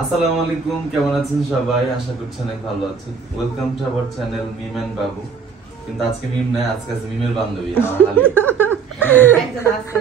আসসালামু আলাইকুম, কেমন আছেন সবাই? আশা করছি অনেক ভালো আছেন। Welcome to our channel Mim and Babu. কিন্তু আজকে মিম নাই, আজকে আছে মিমের বান্ধবী আমার হালি। একজন আছে।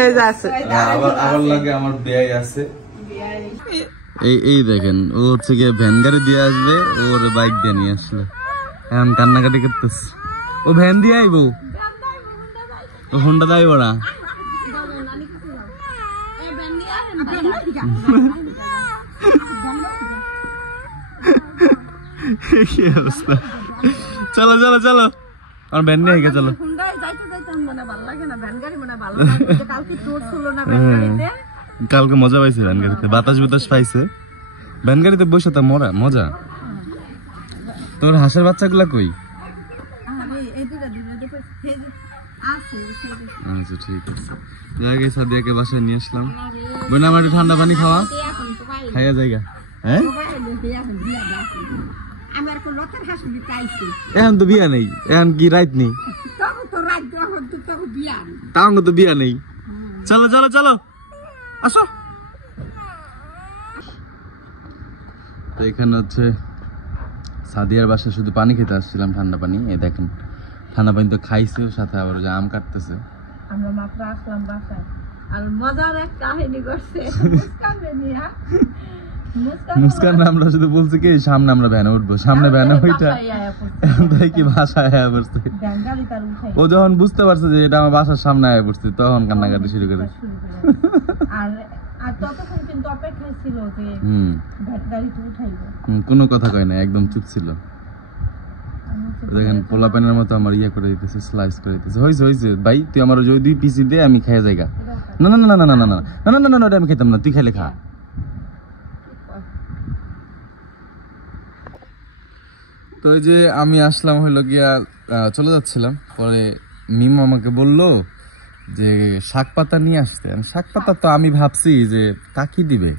এই আছে। আবার লাগে আমার বেয়াই আছে। এই দেখেন, ও হচ্ছে গিয়ে ভ্যান গাড়ি দিয়ে আসবে, ওর বাইক দিয়ে নিয়ে আসলো। এখন কান্নাকাটি করতেছে। ও ভ্যান দিয়ে আইবো, ও হোন্ডা দাইব না। কি অবস্থা? চলো চলো চলো, আমার ভ্যান নিয়ে গে চলো। কালকে মজা পাইছে ভ্যান গাড়িতে, বাতাস বাতাস পাইছে। ভ্যান গাড়িতে বসে তো মজা। তোর হাঁসের বাচ্চাগুলা কই? আচ্ছা ঠিক আছে, জায়গায় সাদিয়াকে বাসায় নিয়ে আসলাম। বোন আমার একটু ঠান্ডা পানি খাওয়া, খাইয়া জায়গা। হ্যাঁ এখন তো বিয়া নেই, এখন কি রাত নেই, তাও তো বিয়া নেই। চলো চলো চলো আসো। তো এখানে হচ্ছে সাদিয়ার বাসায় শুধু পানি খেতে আসছিলাম, ঠান্ডা পানি। এই দেখেন ঠান্ডা পানি তো খাইছে, সাথে আবার যে আম কাটতেছে। আমরা মাত্র আসলাম বাসায়, আর মজার এক কাহিনী করছে মুস্কান। আমরা শুধু বলছি কি সামনে আমরা ভ্যানে উঠবো, সামনে ভ্যানে ওইটা তাই কি বাসায় আয়া পড়ছে। ও যখন বুঝতে পারছে যে এটা আমার বাসার সামনে আয়া পড়ছে, তখন কান্নাকাটি শুরু করে। কোনো কথা কয় না, একদম চুপ ছিল। দেখেন পোলাপানের মতো আমার ইয়া করে দিতেছে, স্লাইস করে দিতেছে। হয়েছে হয়েছে ভাই, তুই আমার ওই 2 পিসি দে, আমি খাইয়া জায়গা। না না না না না না না না না না না না, আমি খেতাম না, তুই খাইলে খা। তো ওই যে আমি আসলাম হইলো গিয়া, চলে যাচ্ছিলাম, পরে মিম আমাকে বললো যে শাক পাতা নিয়ে আসতে। শাক পাতা তো আমি ভাবছি যে কাকি দিবে,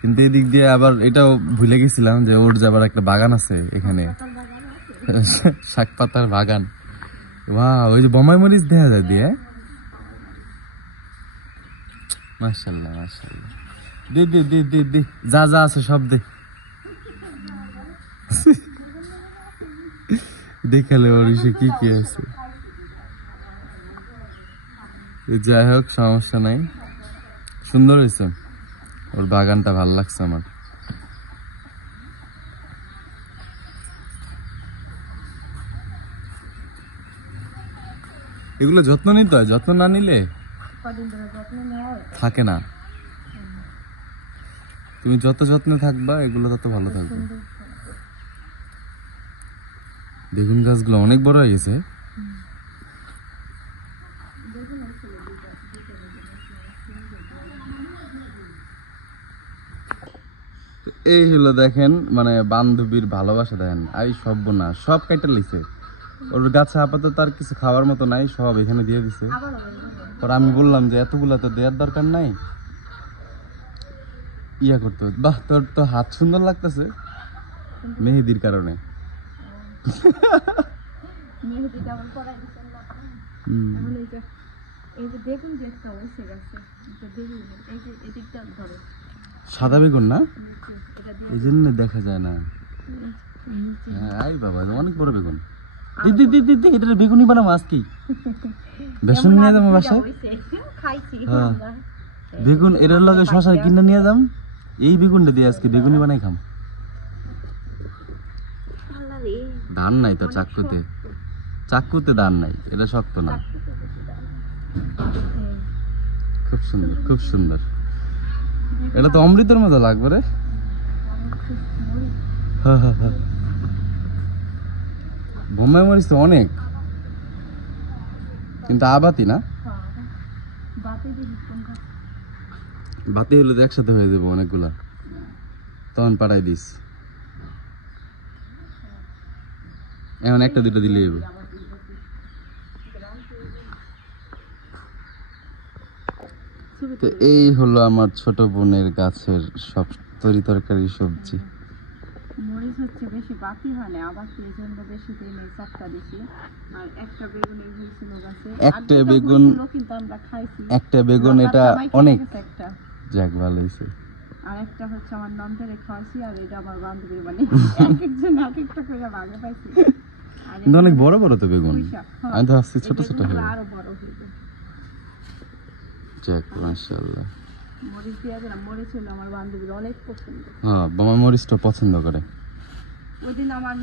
কিন্তু এদিক দিয়ে আবার এটাও ভুলে গেছিলাম যে ওর যে আবার একটা বাগান আছে এখানে, শাক পাতার বাগান। ওই যে বোম্বাই মরিচ দেখা যায় দিয়ে। মাশাআল্লাহ মাশাআল্লাহ, দে দে দে দে দে, যা যা আছে সব দে। দেখালে ওর এসে কি কি আছে। যাই হোক সমস্যা নাই, সুন্দর হয়েছে ওর বাগানটা, ভালো লাগছে আমার। এগুলো যত্ন নিতে হয়, যত্ন না নিলে থাকে না। তুমি যত যত্নে থাকবা এগুলো তত ভালো থাকবে। বেগুন গাছগুলো অনেক বড় হয়ে গেছে। এই হলো দেখেন, মানে বান্ধবীর ভালোবাসা দেখেন। আই সব না, সব কাইটা লিছে। ওর গাছে আপাতত আর কিছু খাওয়ার মতো নাই, সব এখানে দিয়ে দিছে। পর আমি বললাম যে এতগুলা তো দেওয়ার দরকার নাই, ইয়া করতে হবে। বাহ, তোর তো হাত সুন্দর লাগতেছে মেহেদির কারণে। সাদা বেগুন না, এই জন্য দেখা যায় না। হ্যাঁ আই বাবা, অনেক বড় বেগুন। দিদি দিদি দিদি, এটা বেগুনি বানাবো আজকে। বেসন নিয়ে যাবো বাসায়। হ্যাঁ বেগুন এর লগে শশা কিনে নিয়ে যাম, এই বেগুনটা দিয়ে আজকে বেগুনি বানাই খাম। ধান নাই তো চাকুতে, চাকুতে ধান নাই, এটা শক্ত না। খুব সুন্দর খুব সুন্দর, এটা তো অমৃতের মতো লাগবে রে। বোম্বাই মরিচ তো অনেক, কিন্তু আবাতি না, বাতি হলে তো একসাথে হয়ে যাবো অনেকগুলা, তখন পাঠাই দিস। এখন একটা দুটো দিলে যাবে। তো এই হলো আমার ছোট বোনের গাছের সব তরকারি সবজি। মরিচ হচ্ছে বেশি বাতি হয় না, আবার এই জন্য বেশি দিন এই চারটা দিছি। আর একটা বেগুনের হয়েছিল গাছে, একটা বেগুন কিন্তু আমরা খাইছি একটা বেগুন, এটা অনেক। যাক ভালো হয়েছে। আর একটা হচ্ছে আমার নন্দের খাওয়াছি, আর এটা আমার বান্ধবীর বানিয়ে এক একজন এক একটা করে ভাগে পাইছি। কিন্তু অনেক বড় বড় তো বেগুন, আমি তো ভাবছি ছোট ছোট হবে। আরো বড় হইবে। যাক মাশাআল্লাহ। মরিচ দিয়ে দিলাম, মরিচ হলো আমার বান্ধবীর অনেক পছন্দ। হ্যাঁ বাবা মরিচটা পছন্দ করে। ওই দিন আমার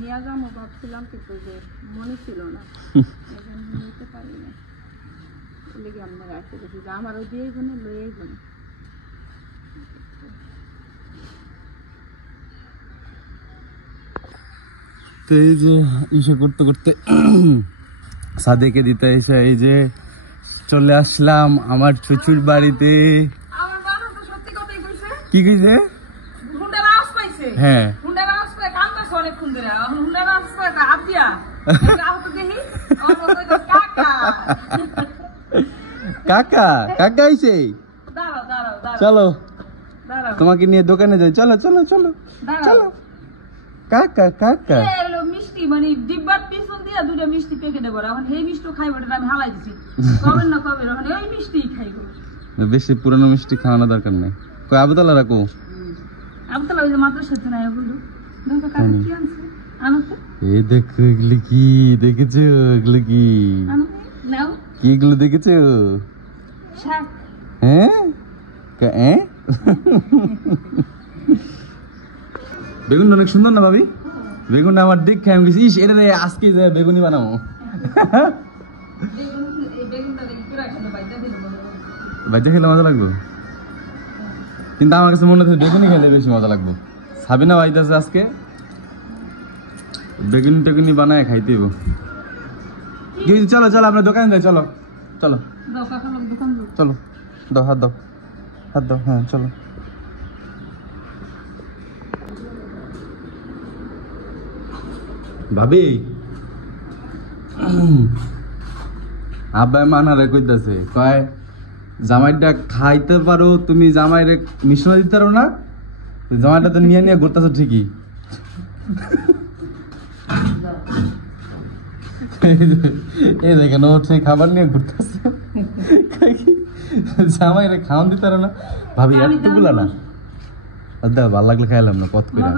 নিয়ে যাবো ভাবছিলাম, কিন্তু যে মনে ছিল না, এজন্য নিতে পারি না। লেগে আমরা রাখতে গেছি যে আমারও দিয়ে গুনে লইয়ে গুনে। তো এই যে ইসে করতে করতে সাদেকে দিতে এসে এই যে চলে আসলাম আমার শ্বশুর বাড়িতে। আমার বাবা তো সত্যি কথাই কইছে। কি কইছে? হুন্ডার আওয়াজ পাইছে। হ্যাঁ হুন্ডার আওয়াজ পাই কান্দাছে অনেক খুন ধরে। এখন হুন্ডার আওয়াজ পাই আপিয়া গাও তো দেখি আমার মতো তো কাকা কাকা কাকা আইছে। দাঁড়াও দাঁড়াও দাঁড়াও চলো দাঁড়াও তোমাকে নিয়ে দোকানে যাই। চলো চলো চলো চলো। কাকা কাকা এলো মিষ্টি মানে ডিব্বার পিছন দিয়া দুটো মিষ্টি প্যাকেটে ভরা। এখন এই মিষ্টি খাইব, এটা আমি হালাই দিছি। কবে না কবে এখন ওই মিষ্টি খাইব। বেশি পুরানো মিষ্টি খাওয়ানো দরকার নেই। কই আবুতালা রাখো। আবুতালা ওই যে মাদ্রাসাতে নাই বলু। দেখো কাকা কি আনছে আমাকে। এই দেখো এগুলো কি দেখেছো? এগুলো কি নাও কি এগুলো দেখেছো? শাক। হ্যাঁ হ্যাঁ বেগুনটা অনেক সুন্দর না ভাবি? বেগুনটা আমার দিক খাই আমি ইস এটা আজকে বেগুনি বানাবো। বাচ্চা খেলে মজা লাগবে, কিন্তু আমার কাছে মনে হচ্ছে বেগুনি খেলে বেশি মজা লাগবে। সাবিনা বাইতেছে আজকে বেগুনি টেগুনি বানায় খাইতে। চলো চলো আমরা দোকানে যাই। চলো চলো চলো দাও হাত দাও হাত দাও। হ্যাঁ চলো। ভাবি আব্বাই মানারে কইতাছে, কয় জামাইটা খাইতে পারো তুমি, জামাইরে মিশনা দিতে পারো না। জামাইটা তো নিয়ে নিয়ে ঘুরতেছো ঠিকই। এই দেখেন ও সেই খাবার নিয়ে ঘুরতেছে, জামাইরে খাওয়ান দিতে পারো না। ভাবি এতগুলা না দাদা, ভালো লাগলে খাইলাম না কত করে।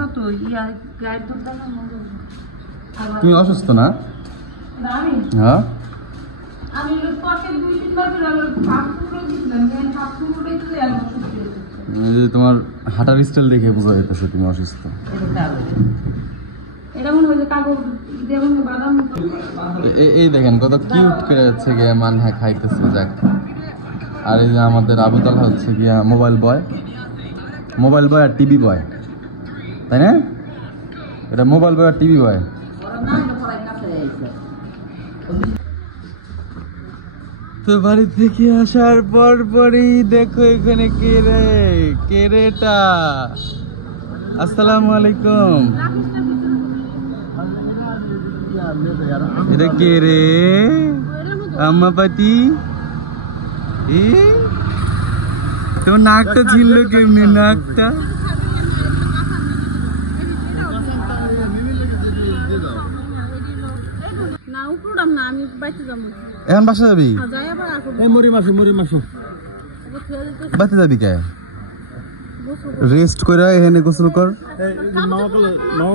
তুমি অসুস্থ না? হ্যাঁ তোমার হাঁটার স্টাইল দেখে বোঝা যাইতেছে তুমি অসুস্থ। এই দেখেন কত কিউট করে যাচ্ছে গিয়ে মানহা খাইতেছে। যাক, আর এই যে আমাদের আবুতালা হচ্ছে গিয়া মোবাইল বয় আর টিভি বয়, তাই না? এটা মোবাইল বয় আর টিভি বয়। তো বাড়ি থেকে আসার পরই দেখো এখানে কে রে এটা। আসসালামু আলাইকুম। এটা কে রে? আম্মা পাতি। তোমার নাকটা ছিল কেমনি? নাকটা এখন বাসা যাবি? বাতে যাবি কে? রেস্ট করে এখানে গোসল কর।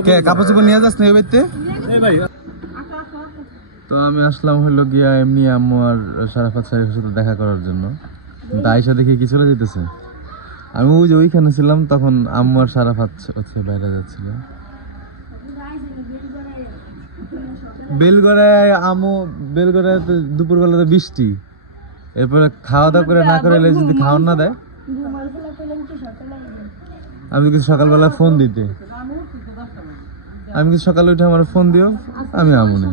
কে কাপড় চোপড় নিয়ে যাস না এই বাড়িতে? তো আমি আসলাম হলো গিয়া এমনি আম্মু আর সারাফাত সাহেবের সাথে দেখা করার জন্য। আয়সা দেখে কি চলে যেতেছে। আমি ওই যে ওইখানে ছিলাম, তখন আম্মু আর সারাফাত হচ্ছে বাইরে যাচ্ছিল। বেলগড়ায় আম্মু, বেলগড়ায় তো দুপুরবেলাতে বৃষ্টি, এরপরে খাওয়া দাওয়া করে না করে যদি খাওয়ান না দেয়, আমি কিছু সকালবেলা ফোন দিতে, আমি কিছু সকালে উঠে আমার ফোন দিও, আমি আমু না।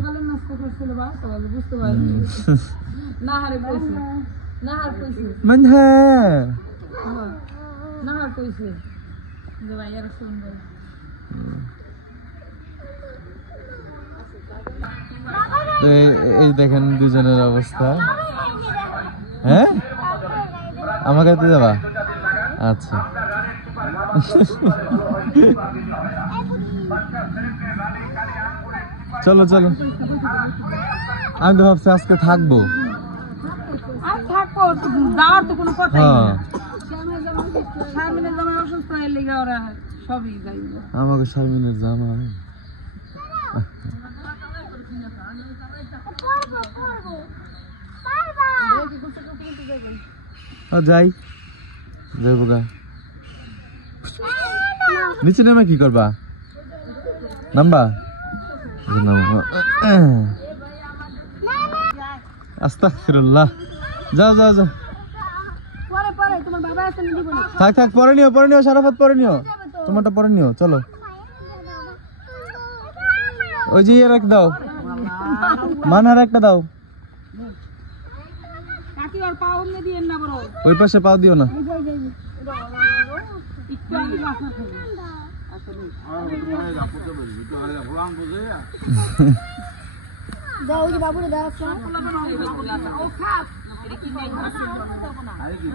এই দেখেন দুজনের অবস্থা। হ্যাঁ আমার কাছে যাবা? আচ্ছা চলো চলো। আমি তো ভাবছি আজকে থাকবো। যাওয়ার তো কোনো কথাই হ্যাঁ না। শারমিনের জামাই অসুস্থ এর লেগে ওরা সবই যাই আমাকে শারমিনের জামা যাই যাইব গা নিচে নেমে কি করবা নামবা আস্তাগফিরুল্লাহ যাও যাও যাও থাক থাক পরে নিও শারাফাত পরে নিও তোমারটা পরে নিও চলো ওই যে এর এক দাও মানহার একটা দাও ওই পাশে পাও দিও না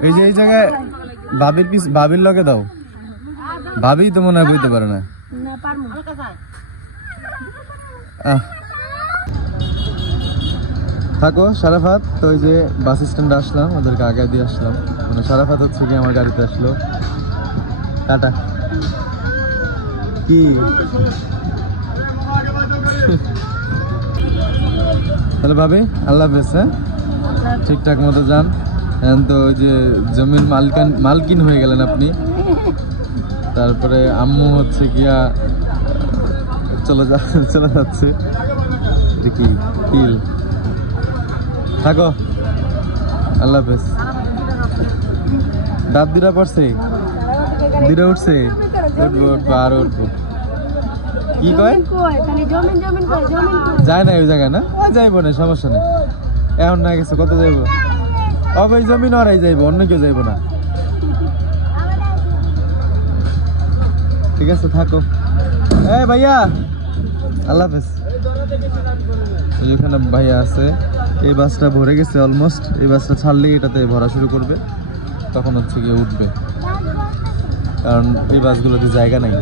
এই যে এই জায়গায় ভাবির লগে দাও ভাবি তো মনে হয় বইতে পারে না থাকো শারাফাত তো ওই যে বাস স্ট্যান্ডে আসলাম ওদেরকে আগে দিয়ে আসলাম মানে শারাফাত হচ্ছে কি আমার গাড়িতে আসলো টাটা কি তাহলে ভাবি আল্লাহ হাফেজ হ্যাঁ ঠিকঠাক মতো যান এখন তো ওই যে জমির মালকিন হয়ে গেলেন আপনি তারপরে আম্মু হচ্ছে গিয়া চলে যাচ্ছে দেখি কিল থাকো আল্লাহ হাফেজ দাঁত দিরা পড়ছে দিরা উঠছে উঠবো আর উঠবো কি কয় যায় না ওই জায়গায় না যাইবো না সমস্যা নেই এখন না গেছে কত যাইবো ওই জমিন ওরাই যাইবো অন্য কেউ যাইবো না ঠিক আছে থাকো এই ভাইয়া আল্লাহ হাফেজ এখানে ভাইয়া আছে এই বাসটা ভরে গেছে অলমোস্ট এই বাসটা ছাড়লেই এটাতে ভরা শুরু করবে তখন হচ্ছে গিয়ে উঠবে কারণ এই বাসগুলোতে জায়গা নাই